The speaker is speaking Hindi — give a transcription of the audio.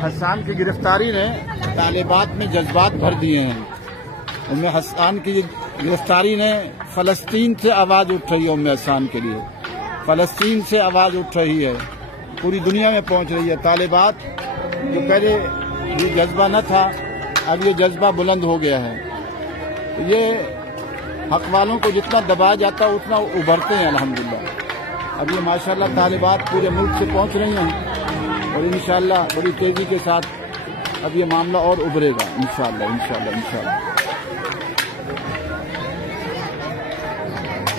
हसन की गिरफ्तारी ने तालिबात में जज्बात भर दिए हैं। उम्मे हसन की गिरफ्तारी ने फ़लस्तीन से आवाज़ उठ रही है। उम्मे हसन के लिए फ़लस्तीन से आवाज़ उठ रही है, पूरी दुनिया में पहुंच रही है। तालिबात जो पहले ये जज्बा न था, अब ये जज्बा बुलंद हो गया है। ये हक वालों को जितना दबाया जाता है उतना उभरते हैं अल्हम्दुलिल्लाह। अब ये माशाल्लाह तालिबात पूरे मुल्क से पहुंच रही हैं और इंशाअल्लाह बड़ी तेजी के साथ अब ये मामला और उभरेगा इंशाअल्लाह।